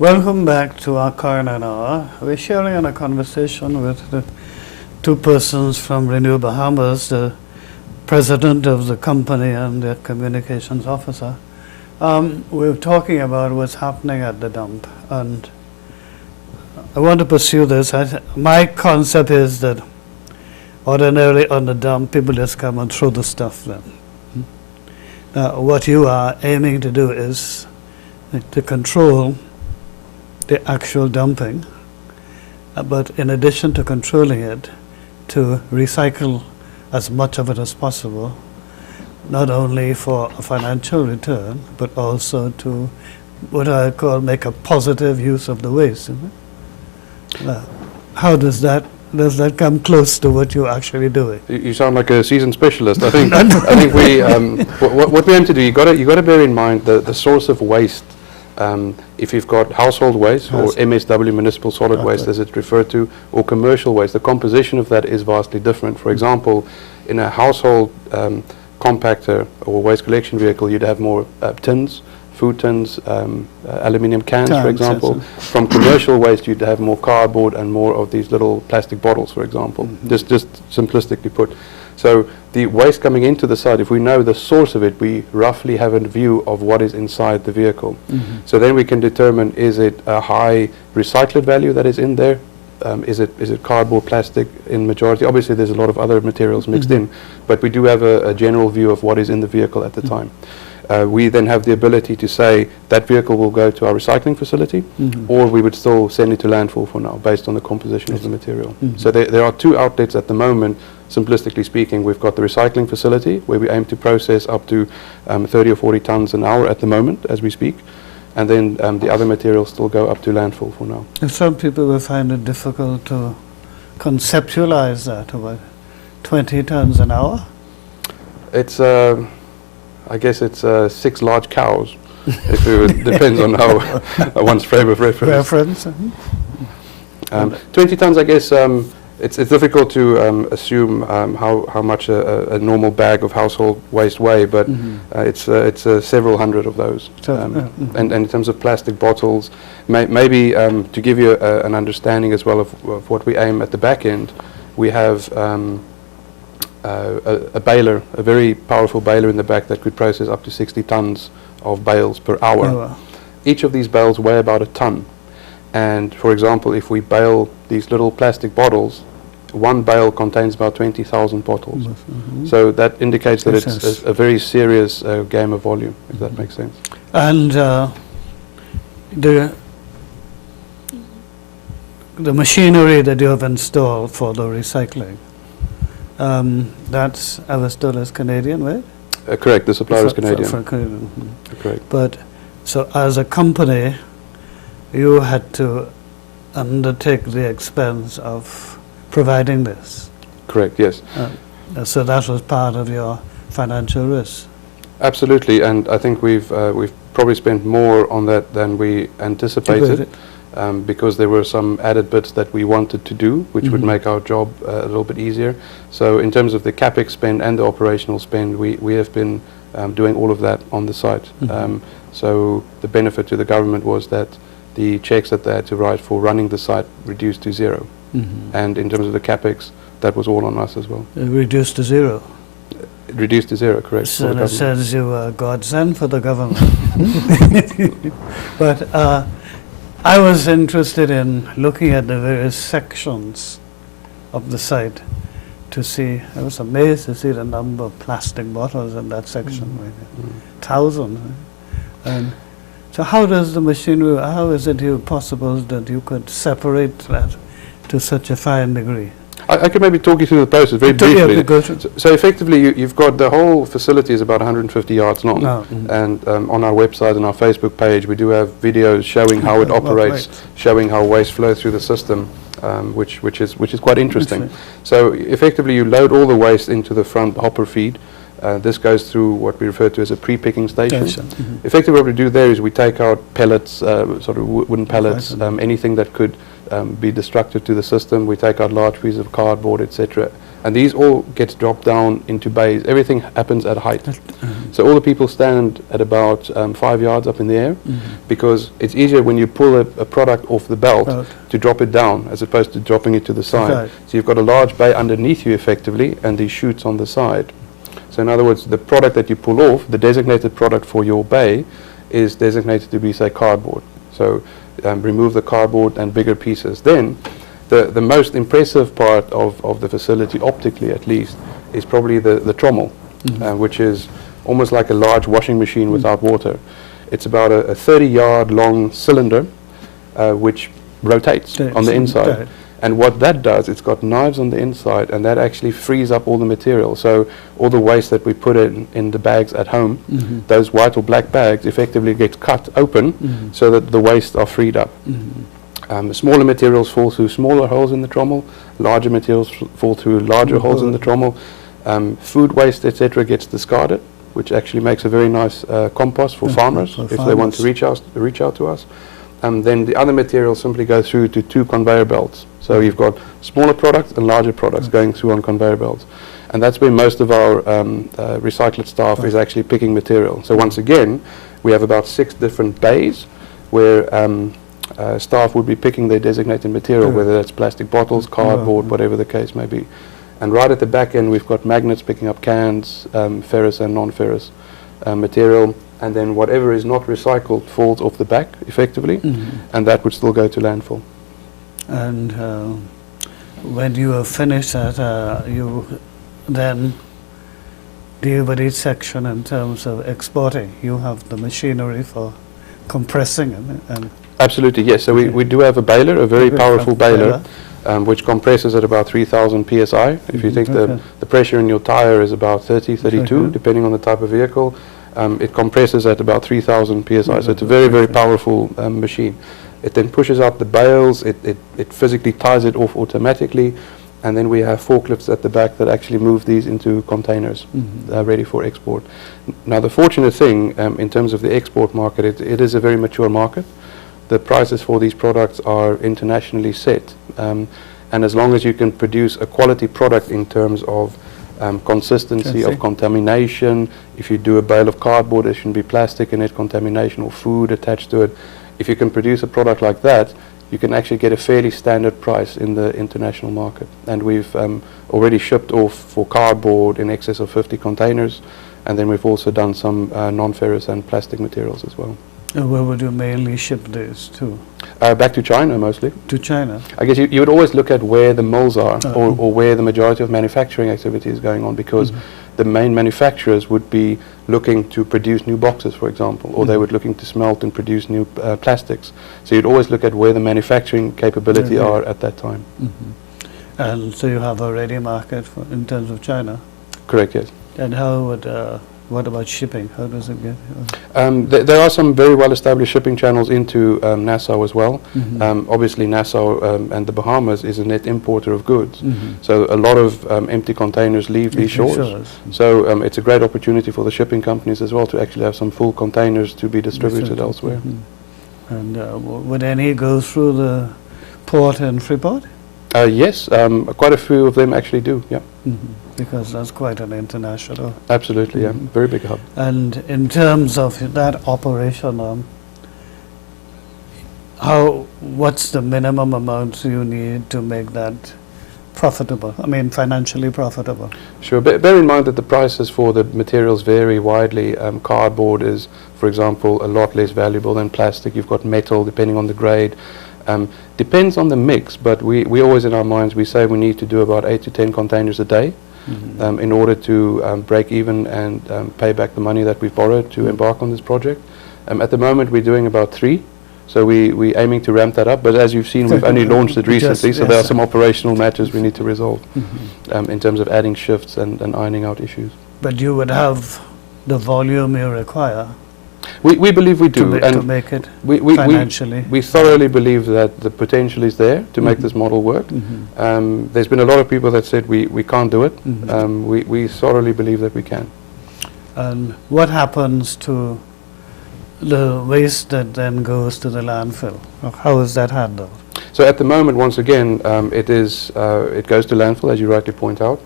Welcome back to our Carinine Hour. We're sharing a conversation with the two persons from Renew Bahamas, the president of the company and the communications officer. We're talking about what's happening at the dump, and I want to pursue this. My concept is that ordinarily on the dump, people just come and throw the stuff then. Now, what you are aiming to do is to control the actual dumping, but in addition to controlling it, to recycle as much of it as possible, not only for a financial return, but also to what I call make a positive use of the waste. How does that come close to what you're actually doing? You sound like a seasoned specialist. I think we what we aim to do. You got to bear in mind the source of waste. If you've got household waste or MSW, municipal solid waste as it's referred to, or commercial waste, the composition of that is vastly different. For example, in a household compactor or waste collection vehicle, you'd have more tins, food tins, aluminium cans, for example. Yes. From commercial waste, you'd have more cardboard and more of these little plastic bottles, for example, just simplistically put. So the waste coming into the site, if we know the source of it, we roughly have a view of what is inside the vehicle. So then we can determine, is it a high recycled value that is in there? Is it cardboard, plastic in majority? Obviously there's a lot of other materials mixed in, but we do have a general view of what is in the vehicle at the time. We then have the ability to say that vehicle will go to our recycling facility, or we would still send it to landfill for now, based on the composition of the material. So there are two outlets at the moment. Simplistically speaking, we've got the recycling facility, where we aim to process up to 30 or 40 tons an hour at the moment, as we speak. And then the other materials still go up to landfill for now. And some people will find it difficult to conceptualize that, about 20 tons an hour? It's, I guess it's 6 large cows. It depends on how one's frame of reference. 20 tons, I guess, it's difficult to assume how much a normal bag of household waste weigh, but it's several hundred of those. And in terms of plastic bottles, maybe to give you an understanding as well of what we aim at the back end, we have a baler, a very powerful baler in the back that could process up to 60 tons of bales per hour. Oh, wow. Each of these bales weigh about a ton. And for example, if we bale these little plastic bottles, one bale contains about 20,000 bottles. So that indicates that it's a very serious game of volume, if that makes sense. And the machinery that you have installed for the recycling, that's understood as Canadian, right? Correct, the supplier is Canadian. Correct. But so as a company, you had to undertake the expense of providing this. Correct, yes. So that was part of your financial risk. Absolutely, and I think we've probably spent more on that than we anticipated, because there were some added bits that we wanted to do, which would make our job a little bit easier. So in terms of the capex spend and the operational spend, we have been doing all of that on the site. So the benefit to the government was that the checks that they had to write for running the site reduced to 0. And in terms of the capex, that was all on us as well. Reduced to 0? Reduced to 0, correct. So that says you were godsend for the government. But I was interested in looking at the various sections of the site to see. I was amazed to see the number of plastic bottles in that section. Thousands. And so how does the machinery, how is it possible that you could separate that to such a fine degree? I could maybe talk you through the process very briefly. So effectively, you've got the whole facility is about 150 yards long, and on our website and our Facebook page, we do have videos showing how it operates, showing how waste flows through the system, which is quite interesting. So effectively, you load all the waste into the front hopper feed. This goes through what we refer to as a pre-picking station. Effectively, what we do there is we take out pellets, sort of wooden pellets, anything that could be destructive to the system. We take out large pieces of cardboard, etc., And these all get dropped down into bays. Everything happens at height. So all the people stand at about 5 yards up in the air, because it's easier when you pull a product off the belt to drop it down as opposed to dropping it to the side. Right. So you've got a large bay underneath you effectively, and these chutes on the side. So in other words, the product that you pull off, the designated product for your bay, is designated to be, say, cardboard. So remove the cardboard and bigger pieces. Then the most impressive part of the facility, optically at least, is probably the trommel, which is almost like a large washing machine without water. It's about a 30-yard long cylinder which rotates on the inside. And what that does, it's got knives on the inside, and that actually frees up all the material. So all the waste that we put in the bags at home, those white or black bags effectively get cut open so that the waste are freed up. Smaller materials fall through smaller holes in the trommel, larger materials fall through larger holes in the trommel. Food waste, etc., gets discarded, which actually makes a very nice compost for farmers if they want to reach out to us. Then the other materials simply go through to 2 conveyor belts. So you've got smaller products and larger products going through on conveyor belts. And that's where most of our recycled staff is actually picking material. So once again, we have about 6 different bays where staff would be picking their designated material, whether that's plastic bottles, cardboard, whatever the case may be. And right at the back end, we've got magnets picking up cans, ferrous and non-ferrous material. And then whatever is not recycled falls off the back, effectively, and that would still go to landfill. And when you are finished that, you then deal with each section in terms of exporting. You have the machinery for compressing and Absolutely, yes. So we do have a baler, a very powerful baler, which compresses at about 3,000 psi. If you think the pressure in your tire is about 30, 32, depending on the type of vehicle, it compresses at about 3,000 psi. So it's a very, very powerful machine. It then pushes out the bales, it physically ties it off automatically, and then we have forklifts at the back that actually move these into containers ready for export. Now the fortunate thing in terms of the export market, it is a very mature market. The prices for these products are internationally set, and as long as you can produce a quality product in terms of consistency of contamination, if you do a bale of cardboard, there shouldn't be plastic in it, contamination or food attached to it. If you can produce a product like that, you can actually get a fairly standard price in the international market. And we've already shipped off for cardboard in excess of 50 containers, and then we've also done some non-ferrous and plastic materials as well. And where would you mainly ship these to? Back to China mostly. To China? I guess you would always look at where the mills are or where the majority of manufacturing activity is going on, because the main manufacturers would be looking to produce new boxes, for example, or they would looking to smelt and produce new plastics. So you'd always look at where the manufacturing capability are at that time. And so you have a ready market in terms of China? Correct, yes. And how would, what about shipping? How does it get? There are some very well-established shipping channels into Nassau as well. Obviously, Nassau and the Bahamas is a net importer of goods. So a lot of empty containers leave these shores. So it's a great opportunity for the shipping companies as well to actually have some full containers to be distributed elsewhere. And would any go through the port in Freeport? Yes, quite a few of them actually do, yeah. Because that's quite an international. Absolutely, yeah, very big hub. And in terms of that operation, what's the minimum amount you need to make that profitable? I mean, financially profitable. Sure. Bear in mind that the prices for the materials vary widely. Cardboard is, for example, a lot less valuable than plastic. You've got metal, depending on the grade. Depends on the mix, but we always in our minds, we say we need to do about 8 to 10 containers a day in order to break even and pay back the money that we've borrowed to embark on this project. At the moment, we're doing about 3. So we're aiming to ramp that up, but as you've seen, we've only launched it recently, so there are some operational matters we need to resolve in terms of adding shifts and ironing out issues. But you would have the volume you require. We believe we do, to make it financially. We thoroughly believe that the potential is there to make this model work. There's been a lot of people that said we can't do it. We thoroughly believe that we can. And what happens to the waste that then goes to the landfill? How is that handled? So at the moment, once again, it goes to landfill, as you rightly point out,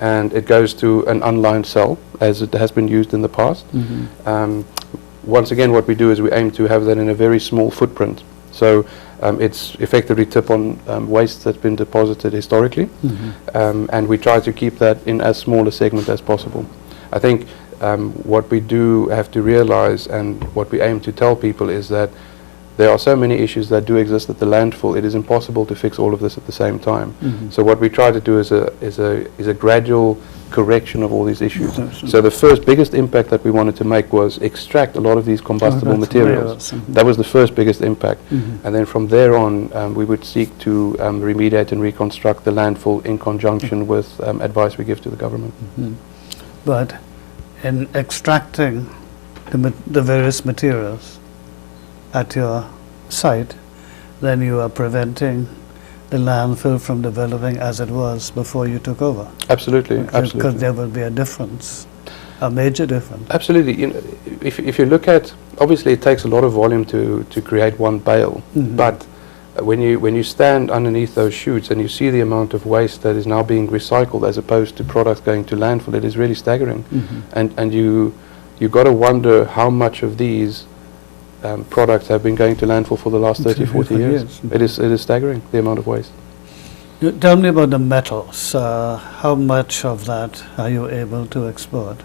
and it goes to an unlined cell, as it has been used in the past. Once again, what we do is we aim to have that in a very small footprint. So it's effectively tip-on waste that's been deposited historically, and we try to keep that in as small a segment as possible. I think what we do have to realize, and what we aim to tell people, is that there are so many issues that do exist at the landfill. It is impossible to fix all of this at the same time. So what we try to do is a gradual correction of all these issues. So the first biggest impact that we wanted to make was extract a lot of these combustible materials. That was the first biggest impact. And then from there on, we would seek to remediate and reconstruct the landfill in conjunction with advice we give to the government. But in extracting the various materials at your site, then you are preventing the landfill from developing as it was before you took over. Absolutely, absolutely. Because there will be a difference, a major difference. Absolutely. You know, if you look at, obviously it takes a lot of volume to create one bale, but when you stand underneath those chutes and you see the amount of waste that is now being recycled as opposed to products going to landfill, it is really staggering. And you got to wonder how much of these products have been going to landfill for the last 30, 40 years. It is staggering, the amount of waste. Tell me about the metals. How much of that are you able to export?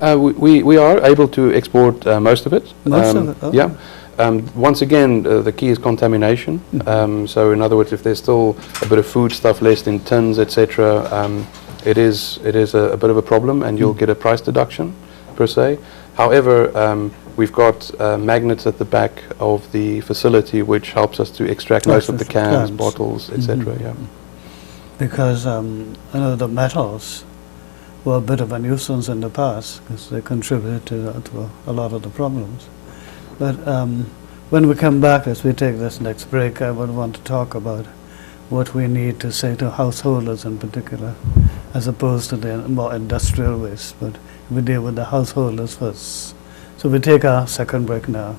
We are able to export most of it. Most of it? Oh. Yeah. Once again, the key is contamination. So in other words, if there's still a bit of food stuff left in tins, etc., it is a bit of a problem, and you'll get a price deduction, per se. However, we've got magnets at the back of the facility which helps us to extract most of the cans, bottles, etc. Yeah. Because I know the metals were a bit of a nuisance in the past because they contributed to a lot of the problems. But when we come back, as we take this next break, I would want to talk about what we need to say to householders in particular, as opposed to the more industrial waste. But we deal with the householders first. So we take our second break now.